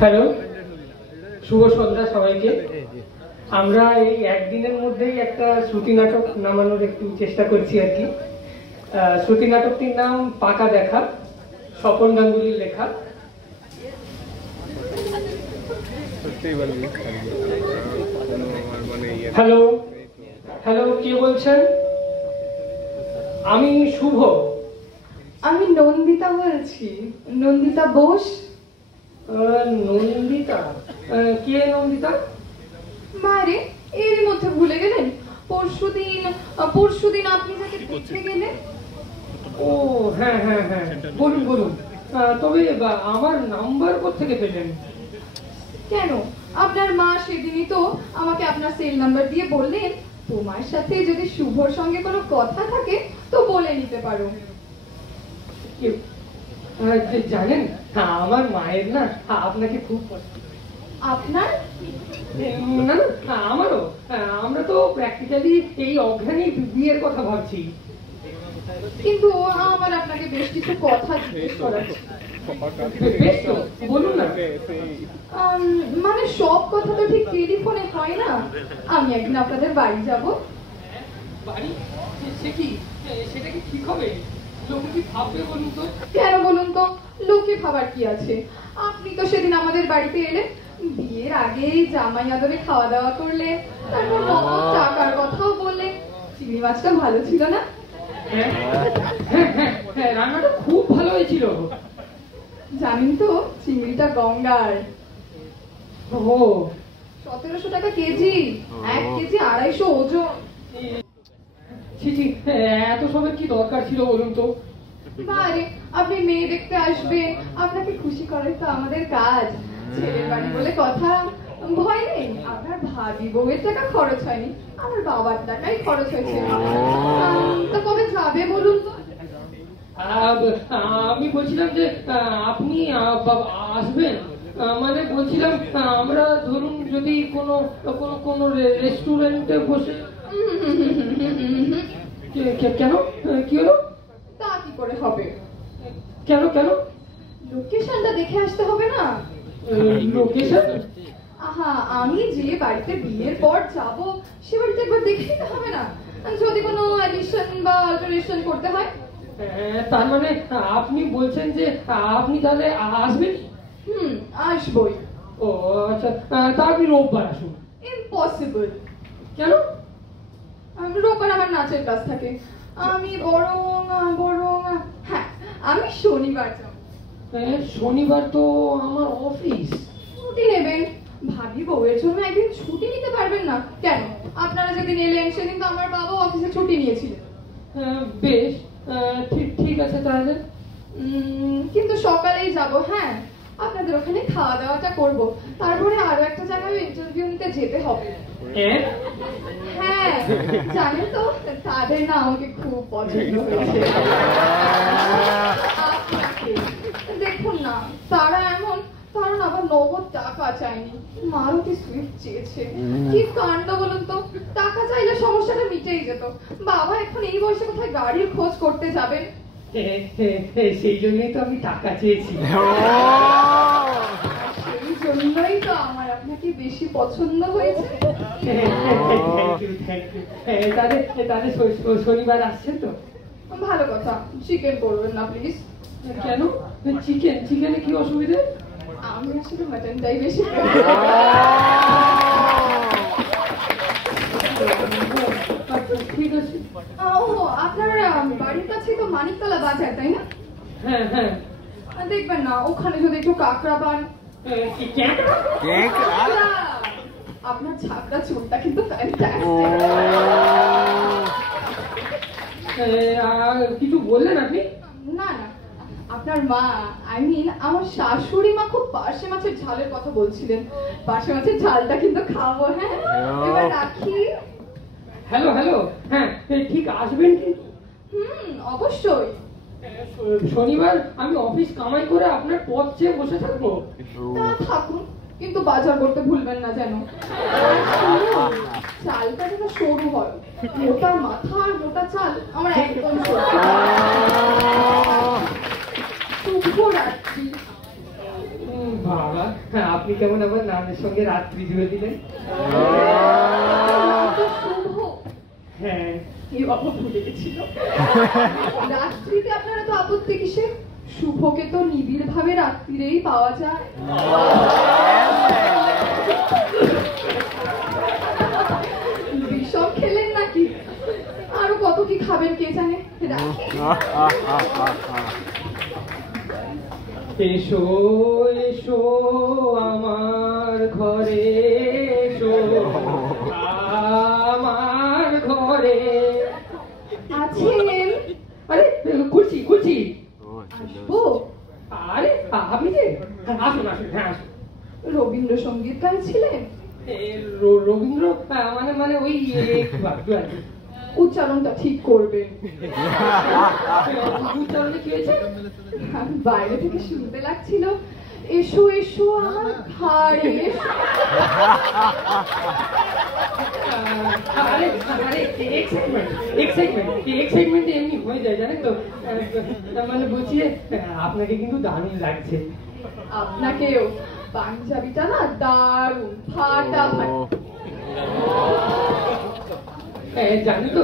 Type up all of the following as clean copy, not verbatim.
Hello, শুভ সন্ধ্যা সবাইকে। আমরা এই একদিনের মধ্যেই একটা শ্রুতি নাটক নামানোর একটু চেষ্টা করছি আর কি। শ্রুতি নাটকটির নাম পাকা দেখা, স্বপন গাঙ্গুলির লেখা। হ্যালো হ্যালো, কে বলছেন? আমি শুভ। আমি নন্দিতা বলছি, নন্দিতা বোস। নন্দিতা? কে নন্দিতা? মারে এরই মধ্যে ভুলে গেলেন? পরশুদিন আপনি যাকে দেখতে গেলেন। ও হ্যাঁ হ্যাঁ হ্যাঁ, বলুন বলুন। তবে আমার নাম্বার কোত্থেকে পেলেন? কেন, আপনার মা সেদিনই তো আমাকে আপনার সেল নাম্বার দিয়ে বললেন তোমার সাথে যদি শুভর সঙ্গে কোনো কথা থাকে তো বলে নিতে পারো। জানেন, আমার মায়ের না আপনাকে খুব পছন্দ। আপনার? না না, আমারও। আমরা তো প্র্যাকটিক্যালি এই অজ্ঞানী বিয়ের কথা ভাবছি। কিন্তু আমার আপনাকে বেশ কিছু কথা জিজ্ঞেস করার ছিল। বেশ তো, বলুন না। মানে সব কথা তো ঠিক টেলিফোনে হয় না। আমি একদিন আপনাদের বাড়ি যাব। বাড়ি? সে কি, সেটা কি ঠিক হবে? লোকে কি ভাববে বলুন তো? কেন বলুন তো, লোকে ভাবার কি আছে? আপনি তো সেদিন আমাদের বাড়িতে এলেন, বিয়ের আগেই জামাই আদরে খাওয়া দাওয়া করলে, তারপর নগদ টাকার কথাও বললেন। চিংড়ি মাছটা ভালো ছিল না? হ্যাঁ হ্যাঁ হ্যাঁ, রান্নাটা খুব ভালো হয়েছিল। জানেন তো চিংড়িটা গঙ্গার। ও, 1700 টাকা কেজি, 1 কেজি 250 ওজন। এত সবের কি দরকার ছিল বলুন তো? বারে, আপনি মেয়ে দেখতে আসবেন, আপনাকে খুশি করাই তো আমাদের কাজ। ছেলের বাড়ি বলে কথা, ভয় নেই। আপনার ভাবি বউয়ের টাকা খরচ হয়নি, আমার বাবার টাকাই খরচ হয়েছে। তো কবে যাবে বলুন তো? আমি বলছিলাম যে আপনি আসবেন। মানে বলছিলাম, আমরা ধরুন যদি কোনো কোনো রেস্টুরেন্টে বসে। কেন, কি হলো? তা কি করে হবে? কেন কেন? লোকেশনটা দেখে আসতে হবে না? লোকেশন? আহা, আমি যে বাড়িতে বিয়ের পর যাব সে বাড়িতে একবার দেখে নিতে হবে না? যদি কোনো অ্যাডিশন বা অল্টারেশন করতে হয়। তার মানে আপনি বলছেন যে আপনি তাহলে আসবেন? আসবই। ও আচ্ছা, তা আপনি রোববার আসুন। ইম্পসিবল। কেন? রোববার আমার নাচের ক্লাস থাকে। আমি বরং হ্যাঁ, আমি শনিবার যাব। শনিবার তো আমার অফিস। ছুটি নেবেন? ভাবি বউয়ের জন্য একদিন ছুটি নিতে পারবেন না কেন? আপনারা যেদিন এলেন সেদিন তো আমার বাবা অফিসে ছুটি নিয়েছিলেন। বেশ, ঠিক আছে তাহলে। কিন্তু সকালেই যাব। হ্যাঁ, আপনাদের ওখানে খাওয়া দাওয়াটা করব, তারপরে আরো একটা জায়গায় ইন্টারভিউ নিতে যেতে হবে। হ্যাঁ, জানেন তো তাদের না আমাকে খুব পছন্দ হয়েছে। আপনাকে দেখুন না, তারা এমন, কারণ আবার নগদ টাকা চায়নি, মারুতি সুইফট চেয়েছে। কি কাণ্ড বলুন তো, টাকা চাইলে সমস্যাটা মিটেই যেত। বাবা এখন এই বয়সে কোথায় গাড়ির খোঁজ করতে যাবেন? সেই জন্যই তো আমি টাকা চেয়েছি। সেই জন্যই তো আমার আপনাকে বেশি পছন্দ হয়েছে। তাদের শনিবার আসছে তো? ভালো কথা। চিকেন করবেন না প্লিজ। কেন? চিকেনে কি অসুবিধে? আমি আসলে মাটনটাই বেশি। ঠিক আছে। আপনার বাড়ির কাছে তো মানিকতলা বাজার, তাই না? হ্যাঁ হ্যাঁ। দেখবেন না ওখানে যদি একটু কাঁকড়া পান। আপনার ঝাপটা চুলটা কিন্তু কিছু বললেন আপনি? না না, আপনার মা, আই মিন আমার শাশুড়ি মা খুব পার্শে মাছের ঝালের কথা বলছিলেন। পার্শে মাছের ঝালটা কিন্তু খাবো। হ্যাঁ, এবার রাখি। হ্যালো হ্যালো, হ্যাঁ ঠিক আসবেন কিন্তু। অবশ্যই। শনিবার আমি অফিস কামাই করে আপনার পথ চেয়ে বসে থাকবো। তা থাকুন, কিন্তু বাজার করতে ভুলবেন না যেন। চালটা যেন সরু হয়, মোটা মাথা আর মোটা চাল আমার একদম শুভরাত্রি। বাবা, হ্যাঁ, আপনি কেমন আমার নামের সঙ্গে রাত্রি জুড়ে দিলেন? নাম তো শুভ। হ্যাঁ, এই বাবা ভুলে গেছিল। রাত্রিতে আপনারা তো আপত্তি কিসে? শুভকে তো নিবিড় ভাবে রাত্রিরেই পাওয়া যায়। বিষম খেলেন নাকি? আরো কত কি খাবেন কে জানে। রাখি। এসো এসো আমার ঘরে, এসো আমার ঘরে। আছেন? আরে খুলছি খুলছি। আসবো? আরে আপনি যে, আসুন আসুন, হ্যাঁ আসুন। রবীন্দ্রসঙ্গীত গাইছিলেন? রবীন্দ্র মানে মানে ওই একটু একটু আর কি। উচ্চারণটা ঠিক করবেন। উচ্চারণে কি হয়েছে? বাইরে থেকে শুনতে লাগছিল, এসো এসো আমার ঘাড়ে এসো। আরে আরে এক্সাইটমেন্ট এক্সাইটমেন্ট এক্সাইটমেন্ট এমনি হয়ে যায় জানেন তো। মানে বলছি যে, আপনাকে কিন্তু দারুণ লাগছে। আপনাকেও। পাঞ্জাবিটা না দারুণ ফাটাফাটি। জানি তো,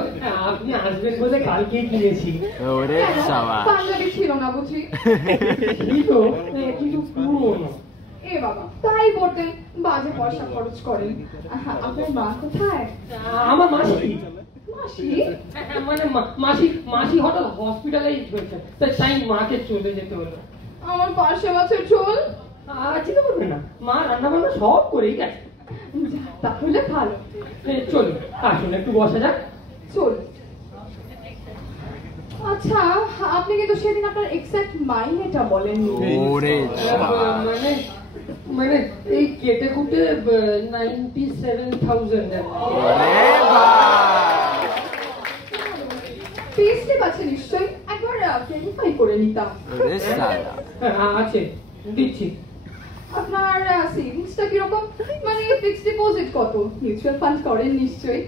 আপনি আসবেন বলে কালকেই কিনেছি। পাঞ্জাবি ছিল না বুঝি? ছিল, কিন্তু পুরোনো। এ বাবা, তাই বলতেন বাজে পয়সা খরচ করেন। আপনার মা কোথায়? আমার মাসি। মাসি? মানে মাসি মাসি হঠাৎ হসপিটালাইজ হয়েছে, তাই মাকে চলে যেতে হলো। আমার 5 বছর চল। চিন্তা করবেন না, মা রান্না বান্না সব করেই গেছে। তাহলে ভালো। চলুন, আসুন একটু বসা যাক। চল। আচ্ছা, আপনি কিন্তু সেদিন আপনার এক্সাক্ট মাইনেটা বলেননি। মানে মানে এই কেটে কুটে 97,000। পেস্টে আছে নিশ্চয়ই, একবার ভেরিফাই করে নিতাম। আছে, দিচ্ছি। আপনার সেভিংসটা কিরকম? মানে ফিক্সড ডিপোজিট কত? মিউচুয়াল ফান্ড করেন নিশ্চয়ই।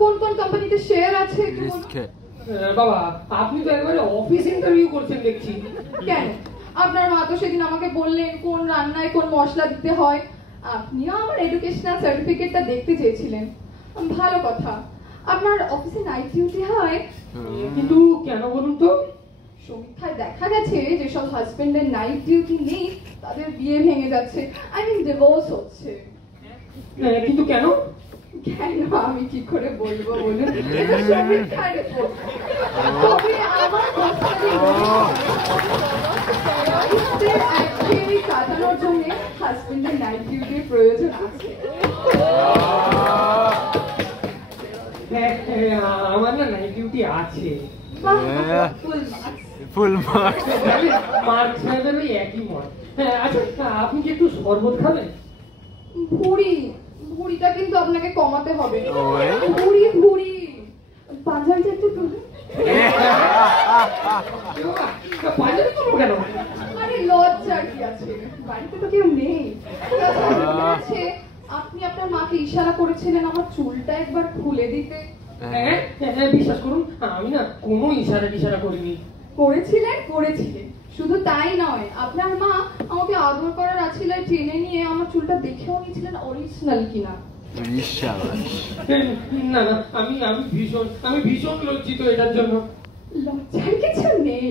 কোন কোন কোম্পানিতে শেয়ার আছে? বাবা, আপনি তো একবারে অফিস ইন্টারভিউ করছেন দেখছি। কেন? আপনার মা তো সেদিন আমাকে বললেন কোন রান্নায় কোন মশলা দিতে হয়। আপনিও আমার এডুকেশনাল সার্টিফিকেটটা দেখতে চেয়েছিলেন। ভালো কথা। আপনার অফিসে নাইট ডিউটি হয়? কিন্তু কেন বলুন তো? সমীক্ষায় দেখা গেছে যেসব হাজবেন্ডের নাইট ডিউটি নেই তাদের বিয়ে ভেঙে যাচ্ছে, আই মিন ডিভোর্স হচ্ছে। কিন্তু কেন? কেন আমি কি করে বলবো বলুন? এটা সমীক্ষার রিপোর্ট। তবে আমার একঘেয়েমি কাটানোর জন্য হাজবেন্ডের নাইট ডিউটির প্রয়োজন আছে। আমার না নাইট ডিউটি আছে। Full marks. মার্ক সাহেবের ওই একই মত। আচ্ছা, আপনি কি একটু শরবত খাবেন? ভুঁড়িটা কিন্তু আপনাকে কমাতে হবে। ভুঁড়ি পাঞ্জাবিটা একটু তুলুন। পাঞ্জাবি করবো কেন? মানে লজ্জার কি আছে, বাড়িতে তো কেউ নেই। আছে, আপনি আপনার মাকে ইশারা করেছিলেন আমার চুলটা একবার খুলে দিতে। বিশ্বাস করুন, আমি না কোনো ইশারা করিনি। করেছিলেন। শুধু তাই নয়, আপনার মা আমাকে আদর করার আছিলায় টেনে নিয়ে আমার চুলটা দেখেও নিয়েছিলেন অরিজিনাল কিনা। না না, আমি ভীষণ লজ্জিত এটার জন্য। লজ্জার কিছু নেই,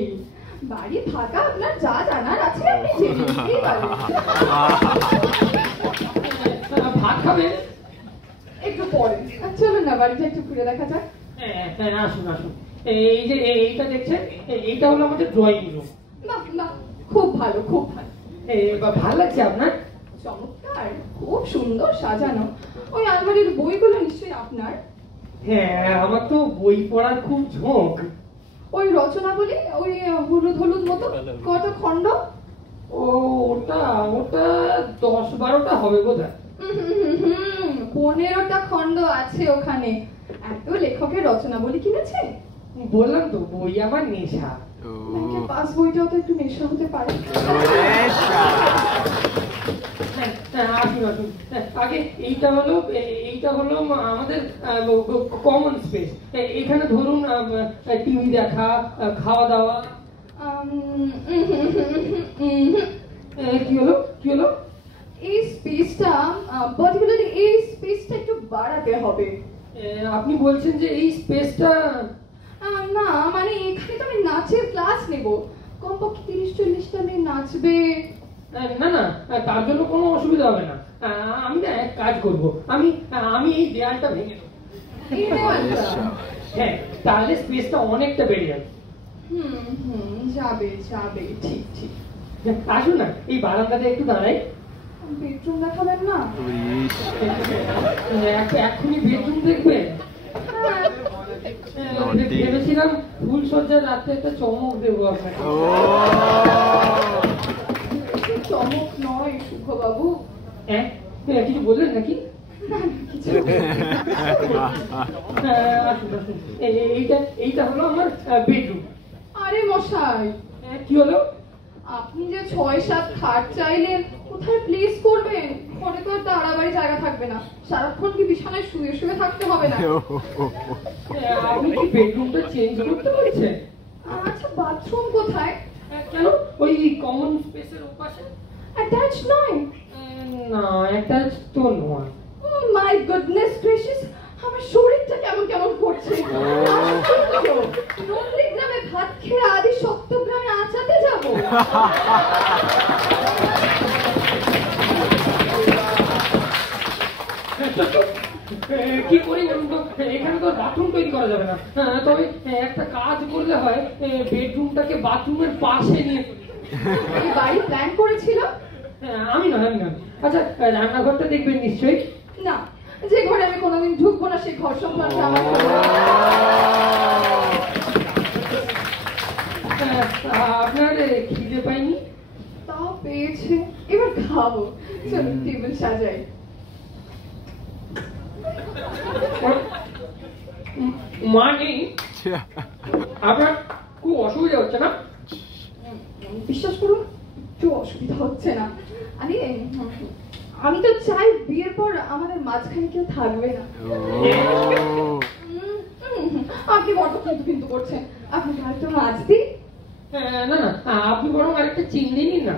বাড়ি ফাঁকা, আপনার যা জানার আছে আপনি জেনে নিতেই পারেন। ভাত খাবেন? একটু পরে চলুন না বাড়িটা একটু ঘুরে দেখা যাক। আসুন আসুন। এই যে এইটা দেখছেন, এইটা হলো আমাদের ড্রয়িং রুম। বাহ, খুব ভালো। ভালো লাগছে আপনার? চমৎকার, খুব সুন্দর সাজানো। ওই আলমারির বইগুলো নিশ্চয়ই আপনার? হ্যাঁ, আমার তো বই পড়ার খুব ঝোঁক। ওই রচনাবলী, ওই হলুদ মতো কটা খণ্ড? ওটা 10-12টা হবে বোধহয়। 15টা খণ্ড আছে ওখানে। এত লেখকের রচনাবলী কিনেছে? বললাম তো, বই আমার নেশা। ব্যাংকের পাস বইটাও তো একটু নেশা হতে পারে। আসুন আগে এইটা হলো আমাদের কমন স্পেস। এখানে ধরুন টিভি দেখা, খাওয়া দাওয়া। কি হলো কি হলো? এই স্পেসটা, পার্টিকুলারলি এই স্পেসটা একটু বাড়াতে হবে। আপনি বলছেন যে এই স্পেসটা? না মানে এখানে তো আমি নাচের ক্লাস নেব, কমপক্ষে 30-40টা মেয়ে নাচবে। না না, তার জন্য কোনো অসুবিধা হবে না। আমি না এক কাজ করব, আমি আমি এই দেয়ালটা ভেঙে দেবো। এই দেওয়ালটা? হ্যাঁ, তাহলে স্পেসটা অনেকটা বেড়ে যাবে। যাবে যাবে, ঠিক ঠিক। আসুন না, এই বারান্দাতে একটু দাঁড়াই। বেডরুম দেখাবেন না? এক্ষুনি বেডরুম দেখবেন? ভেবেছিলাম ফুল সজ্জার রাতে একটা চমক দেবো আপনাকে। চমক নয় শুভবাবু। হ্যাঁ, কিছু বললেন নাকি? এইটা হলো আমার বেডরুম। আরে মশাই, কি হলো? আপনি যে 6-7 খাট চাইলেন, কোথায় প্লেস করবেন? ঘরে তো আর তাড়াবাড়ি জায়গা থাকবে না। সারাক্ষণ কি বিছানায় শুয়ে শুয়ে থাকতে হবে না? আপনি কি বেডরুমটা চেঞ্জ করতে বলছেন? আচ্ছা, বাথরুম কোথায়? কেন, ওই কমন স্পেসের ওপাশে? অ্যাটাচ নয়? না, অ্যাটাচ তো নয়। মাই গুডনেস গ্রেসিয়াস, আমার শরীরটা কেমন কেমন করছে। নন্দীগ্রামে ভাত খেয়ে আদি সপ্তগ্রামে আঁচাতে যাব। কি করি বলুন তো, এখানে তো বাথরুম তৈরি করা যাবে না। তবে একটা কাজ করলে হয়, বেডরুমটাকে বাথরুমের পাশে নিয়ে। এই বাড়ি প্ল্যান করেছিল? আমি নয়। আচ্ছা, রান্নাঘরটা দেখবেন নিশ্চয়ই? না, যে ঘরে আমি কোনোদিন ঢুকবো না সেই ঘর সংক্রান্ত আমার আপনার খিদে পাইনি? তাও পেয়েছে, এবার খাবো। চলুন টেবিল সাজাই। মা নেই? আপনার খুব অসুবিধা হচ্ছে না? বিশ্বাস করুন, একটু অসুবিধা হচ্ছে না। আমি তো চাই বিয়ের পর আমাদের মাঝখানে কেউ থাকবে না। আপনি বড্ড কিন্তু করছেন। আপনি আরেকটা মাছ দিন। না না, আপনি বরং আরেকটা চিংড়ি নিন না।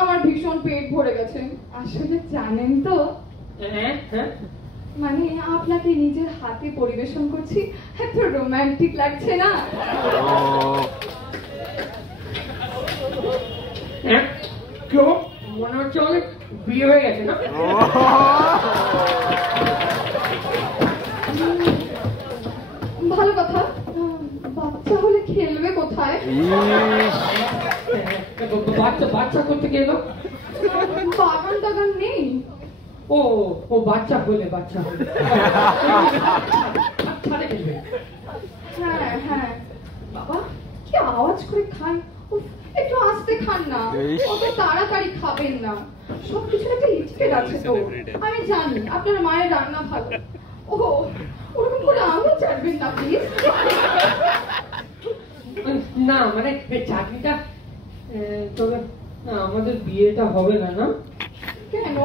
আমার ভীষণ পেট ভরে গেছে। আসলে জানেন তো, মানে আপনাকে নিজের হাতে পরিবেশন করছি, এত রোমান্টিক লাগছে না? কেউ মনে হচ্ছে অনেক বিয়ে হয়ে গেছে না? ভালো কথা। বাচ্চা হলে খেলবে কোথায়? বাচ্চা করতে গেলো? বাগান টাগান নেই? ও বাচ্চা হলে ছাদে খেলবে। হ্যাঁ। বাবা, কি আওয়াজ করে খান! উফ, একটু আস্তে খান না, অত তাড়াতাড়ি খাবেন না। সবকিছুর একটা লিমিট আছে তো। আমি জানি আপনার মায়ের রান্না ভালো। ওরকম করে আঙুল চাটবেন না প্লিজ। না মানে চাটনিটা, তবে আমাদের বিয়েটা হবে না। না কেন?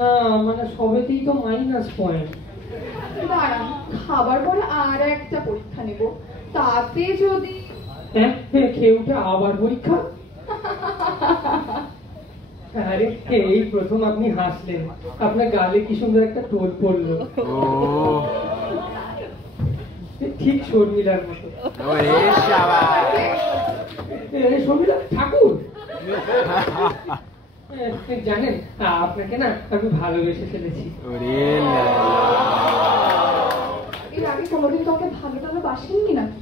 না মানে সবেতেই তো মাইনাস পয়েন্ট। দাঁড়ান, খাবার পরে আর একটা পরীক্ষা নেব, তাতে যদি খেয়ে উঠে আবার পরীক্ষা? আরে এই প্রথম আপনি হাসলেন, আপনার গালে কি সুন্দর একটা টোল পড়লো। ঠিক শর্মিলার মতো। শর্মিলা ঠাকুর, জানেন আপনাকে না আমি ভালোবেসে ফেলেছি। এর আগে কোনোদিন কাউকে ভালো বাসেননি নাকি?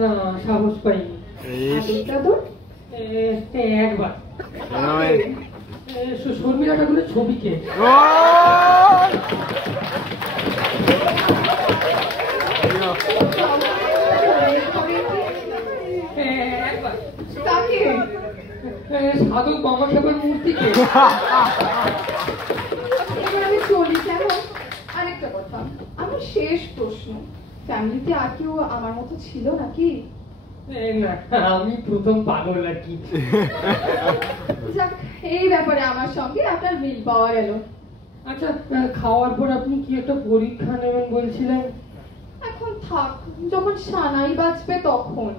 না, সাহস পাইনি। একবার শর্মিলা ঠাকুরের ছবিকে। সাধক বামা সাহেবের মূর্তিকে। এবার আমি চলি কেমন? আরেকটা কথা, আমার শেষ প্রশ্ন, ফ্যামিলিতে আর কেউ আমার মতো ছিল নাকি? না, আমি প্রথম পাগল আর কি। যাক, এই ব্যাপারে আমার সঙ্গে আপনার মিল পাওয়া গেল। আচ্ছা, খাওয়ার পর আপনি কি একটা পরীক্ষা নেবেন বলছিলেন? এখন থাক, যখন সানাই বাজবে তখন।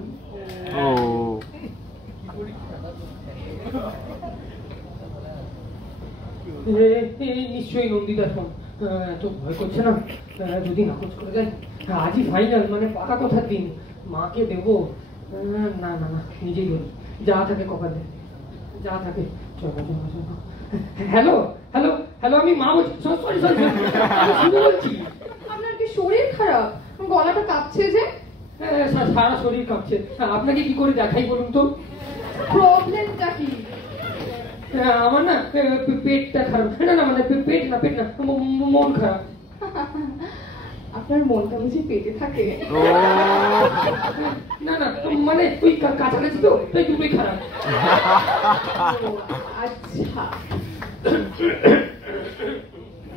নিশ্চয়ই নন্দিতার ফোন। এত ভয় করছে না, যদি নাকচ করে দেয়। আজই ফাইনাল, মানে পাকা কথার দিন। মাকে দেবো? না না না, নিজেই বলি। যা থাকে কপালে, যা থাকে। চলো চলো চলো। হ্যালো হ্যালো হ্যালো, আমি মা বলছি। সরি সরি, আমি বলছি। আপনার কি শরীর খারাপ? গলাটা কাঁপছে যে। সারা শরীর কাঁপছে। আপনাকে কি করে দেখাই বলুন তো? প্রবলেমটা কি? আমার না পেটটা খারাপ। না না, মানে পেট না, পেট না, মন খারাপ। আপনার মনটা বুঝি পেটে থাকে? না না, মানে ওই কাছাকাছি তো, তাই দুটোই খারাপ। ও, আচ্ছা।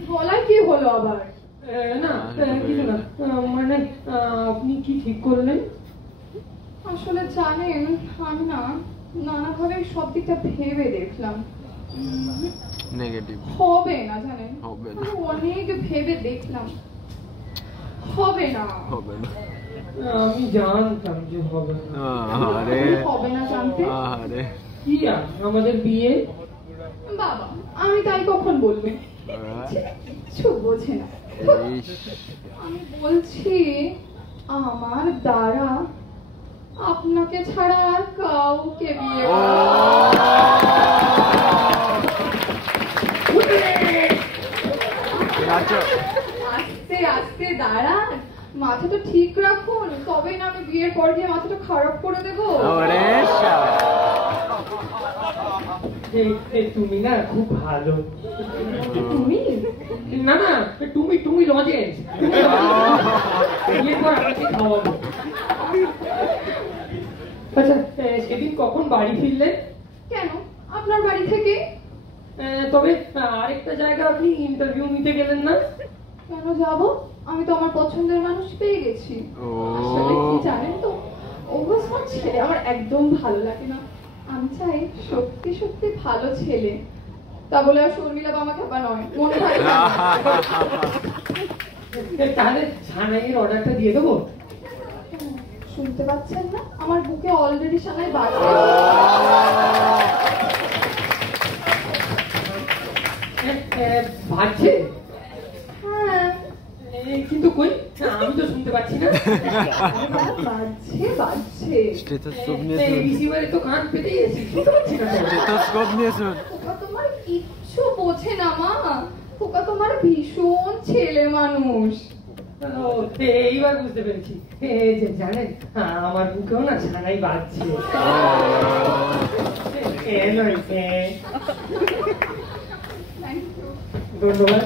গলায় কি হলো আবার? না কিছু না, মানে আপনি কি ঠিক করলেন? আসলে জানেন, আমি না নানাভাবে সব দিকটা ভেবে দেখলাম। নেগেটিভ হবে না, জানেন, হবে না। আমি অনেক ভেবে দেখলাম, হবে না। হবে না। আমি জানতাম যে হবে না। আরে হবে না জানতে? আরে কি আর আমাদের বিয়ে? বাবা, আমি তাই কখন বলবো? কিছু বোঝে না। আমি বলছি, আমার দ্বারা আপনাকে ছাড়া আর কাউকে বিয়ে আস্তে আস্তে দাঁড়ান, মাথাটা ঠিক রাখুন, তবেই না আমি বিয়ের পর গিয়ে মাথাটা খারাপ করে দেবো। তুমি না খুব ভালো। তুমি? না না, তুমি লজেন্স। বিয়ের পর আমাকে খাওয়াবো। আচ্ছা, সেদিন কখন বাড়ি ফিরলেন? কেন, আপনার বাড়ি থেকে? তবে আরেকটা জায়গা আপনি ইন্টারভিউ নিতে গেলেন না? কেন যাব? আমি তো আমার পছন্দের মানুষ পেয়ে গেছি। আসলে কি জানেন তো, অবসর ছেলে আমার একদম ভালো লাগে না। আমি চাই সত্যি সত্যি ভালো ছেলে। তা বলে আর শর্মিলা বাবা খেপা নয়, মনে থাকে না। তাহলে সানাইয়ের অর্ডারটা দিয়ে দেবো? শুনতে পাচ্ছেন না? আমার বুকে অলরেডি সানাই বাজছে। বাজছে? হ্যাঁ, কিন্তু কই, আমি তো শুনতে পাচ্ছি না। বাজছে বাজছে। স্টেথোস্কোপ নিয়ে শুন। রিসিভারে তো কান পেতেই আছি, শুনতে পাচ্ছি না। স্টেথোস্কোপ নিয়ে শুন। খোকা তোমার কিচ্ছু বোঝে না মা। খোকা তোমার ভীষণ ছেলে মানুষ। এইবার বুঝতে পেরেছি। জানেন, আমার বুকেও না সানাই বাজছে। Thank you. ধন্যবাদ।